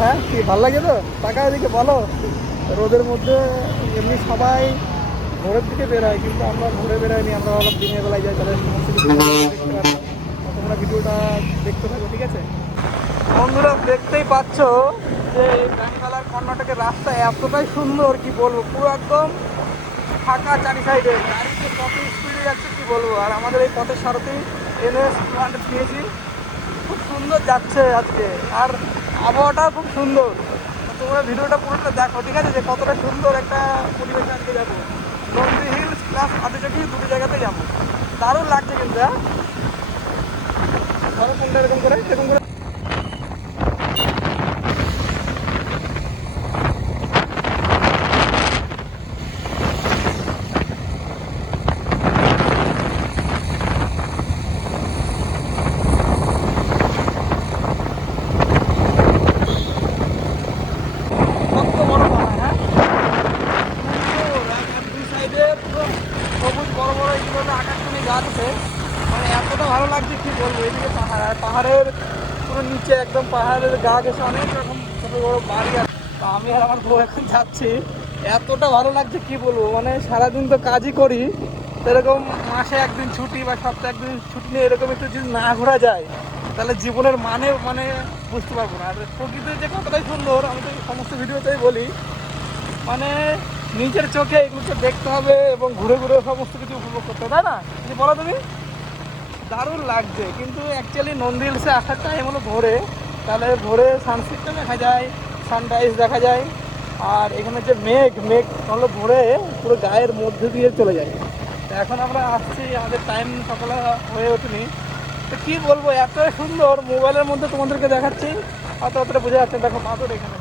হ্যাঁ কি ভালো লাগে তো টাকা এদিকে বলো। রোদের মধ্যে এমনি সবাই ভোরের দিকে বেরোয়, কিন্তু আমরা ভোরে বেরোয়নি, আমরা ভাবলাম দিনের বেলায় যাই, তাহলে সমস্ত কিছু দেখতে পারতাম। তোমরা ভিডিওটা দেখতে থাকো, ঠিক আছে? বন্ধুরা দেখতেই পাচ্ছ যে ব্যাঙ্গালোর কর্ণাটকের রাস্তা এতটাই সুন্দর, কি বলবো, পুরো একদম ফাঁকা চারি সাইডে, গাড়িতে কত স্পিডে যাচ্ছে কি বলবো। আর আমাদের এই পথের সারথি NS 200 পেয়েছি, খুব সুন্দর যাচ্ছে আজকে, আর আবহাওয়াটা খুব সুন্দর। তোমরা ভিডিওটা পুরোটা দেখো, ঠিক আছে, যে কতটা সুন্দর একটা পরিবেশে আজকে যাবো। নন্দী হিলস প্লাস আদিচকি দুটো জায়গাতে যাবো, দারুণ লাগছে কিন্তু। হ্যাঁ ধরো কোনটা এরকম করে এরকম করে কত বড় পাহাড়। হ্যাঁ সুন্দর, আর দুই সাইডে পুরো সবুজ বড় বড় এগুলো আকাশমণি গাছ আছে, মানে এতটা ভালো লাগছে কি বলবো। এদিকে পাহাড়, আর পাহাড়ের পুরো নিচে একদম পাহাড়ের গা ঘেঁষে অনেক রকম ছোটো বড়ো বাড়ি আছে। তা আমি আর আমার বউ এখন যাচ্ছি, এতটা ভালো লাগছে কি বলবো। মানে সারাদিন তো কাজই করি, এরকম মাসে একদিন ছুটি বা সপ্তাহে একদিন ছুটি নিয়ে এরকম একটু যদি না ঘোরা যায়, তাহলে জীবনের মানে বুঝতে পারবো না। আর প্রকৃতি যে কতটাই সুন্দর, আমি তো সমস্ত ভিডিওতেই বলি, মানে নিজের চোখে এগুলোকে দেখতে হবে এবং ঘুরে ঘুরে সমস্ত কিছু উপভোগ করতে হবে, তাই না? কি বলো তুমি? দারুণ লাগছে। কিন্তু অ্যাকচুয়ালি নন্দী হিলসে আসার টাইম হলো ভোরে, তাহলে ভোরে সানসেটটা দেখা যায়, সানরাইজ দেখা যায়। আর এখানে যে মেঘ মেঘ হলো ভোরে পুরো গায়ের মধ্যে দিয়ে চলে যায়। তো এখন আমরা আসছি, আমাদের টাইম সকালে হয়ে ওঠেনি। তো কী বলবো, এত সুন্দর, মোবাইলের মধ্যে তোমাদেরকে দেখাচ্ছি হয়তো অতটা বোঝা যাচ্ছে। দেখো পাথর এখানে,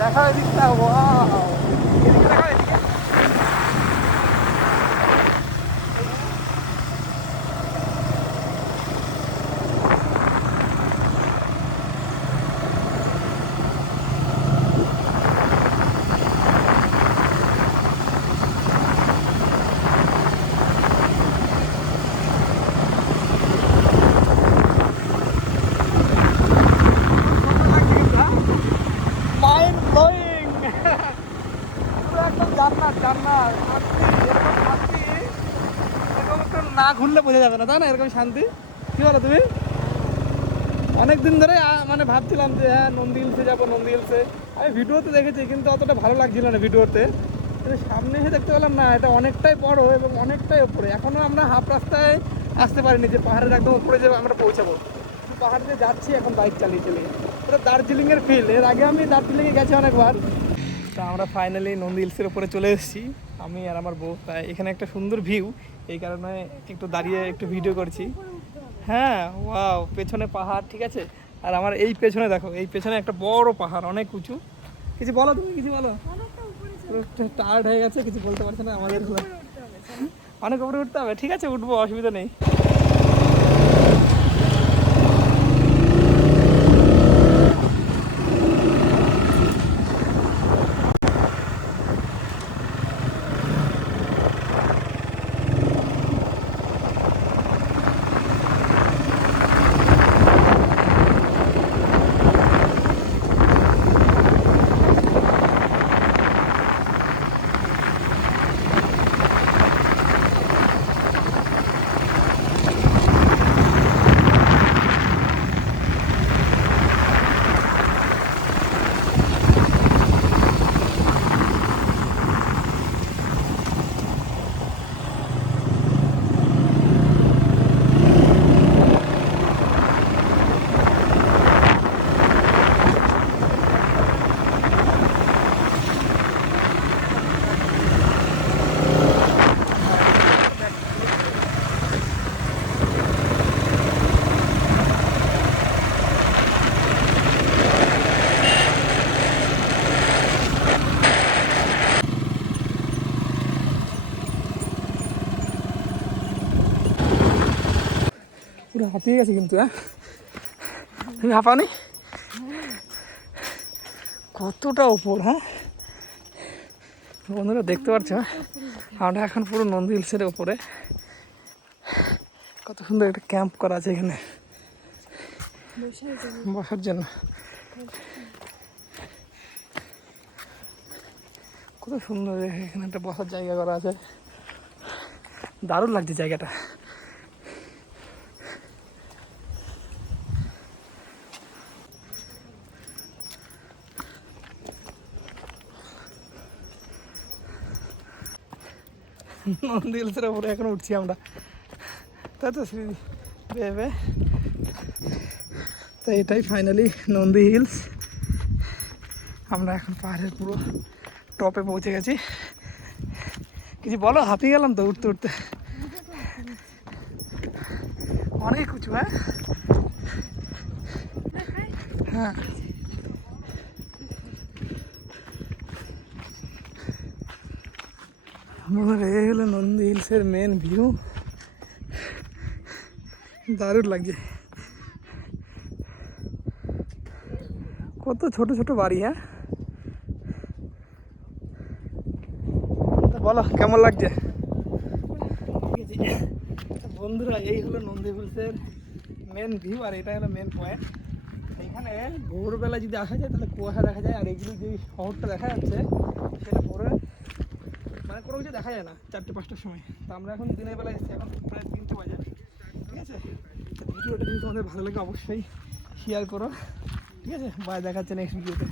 দেখা দিকটা, ওয়াও, এদিকে দেখা, এদিকে মাইন্ড ব্লোয়িং। পুরো একদম জান্নাত জান্নাত, শান্তি, এরকম শান্তি এরকম একটু না ঘুরলে বোঝা যাবে না, তাই না? এরকম শান্তি, কি বলো তুমি? অনেক দিন ধরে মানে ভাবছিলাম যে হ্যাঁ নন্দী হিলসে যাবো, নন্দী হিলসে। আমি ভিডিওতে দেখেছি কিন্তু অতটা ভালো লাগছিল না ভিডিওতে, কিন্তু সামনে এসে দেখতে পেলাম না, এটা অনেকটাই বড় এবং অনেকটাই ওপরে। এখনও আমরা হাফ রাস্তায় আসতে পারিনি, যে পাহাড়ের একদম উপরে যে আমরা পৌঁছাবো। পাহাড় দিয়ে যাচ্ছি এখন বাইক চালিয়ে চালিয়ে, এটা দার্জিলিংয়ের ফিল। এর আগে আমি দার্জিলিংয়ে গেছি অনেকবার। তা আমরা ফাইনালি নন্দী হিলসের উপরে চলে এসেছি, আমি আর আমার বউ। তাই এখানে একটা সুন্দর ভিউ, এই কারণে একটু দাঁড়িয়ে একটু ভিডিও করছি। হ্যাঁ ওয়াও, পেছনে পাহাড়, ঠিক আছে। আর আমার এই পেছনে দেখো, এই পেছনে একটা বড় পাহাড়, অনেক উঁচু। কিছু বলো তুমি, কিছু বলো। টায়ার্ড হয়ে গেছে, কিছু বলতে পারছে না আমাদের। অনেক উপরে উঠতে হবে, ঠিক আছে, উঠবো, অসুবিধা নেই। পুরো হাঁপিয়ে গেছে কিন্তু। হ্যাঁ তুমি হাঁপাওনি? কতটা ওপর, হ্যাঁ বন্ধুরা দেখতে পাচ্ছ আমরা এখন পুরো নন্দী হিলসের ওপরে। কত সুন্দর একটা ক্যাম্প করা আছে এখানে বসার জন্য। কত সুন্দর এখানে একটা বসার জায়গা করা আছে, দারুণ লাগছে জায়গাটা। নন্দী হিলসের ওপরে এখন উঠছি আমরা, তাই তো শ্রী ভেবে। তো এটাই ফাইনালি নন্দী হিলস। আমরা এখন পাহাড়ের পুরো টপে পৌঁছে গেছি। কিছু বলো, হাঁপিয়ে গেলাম তো উঠতে উঠতে, অনেক উঁচু। হ্যাঁ হ্যাঁ এই হলো নন্দী হিলসের মেন ভিউ, দারুণ লাগছে। কত ছোট ছোট বাড়ি। হ্যাঁ বলো কেমন লাগছে বন্ধুরা? এই হলো নন্দী হিলসের মেন ভিউ, আর এটা হলো মেন পয়েন্ট। এখানে ভোরবেলা যদি আসা যায় তাহলে কুয়াশা দেখা যায়, আর এগুলো যে শহরটা দেখা যাচ্ছে সেটা ভোরে মানে কোনো কিছু দেখা যায় না 4-5টার সময়। তো আমরা এখন দিনের বেলা এসেছি, এখন প্রায় 3টে বাজে। ঠিক আছে, ভিডিওটা যদি তোমাদের ভালো লাগে অবশ্যই শেয়ার করো। ঠিক আছে, বাই, দেখাচ্ছে নেক্সট ভিডিওতে।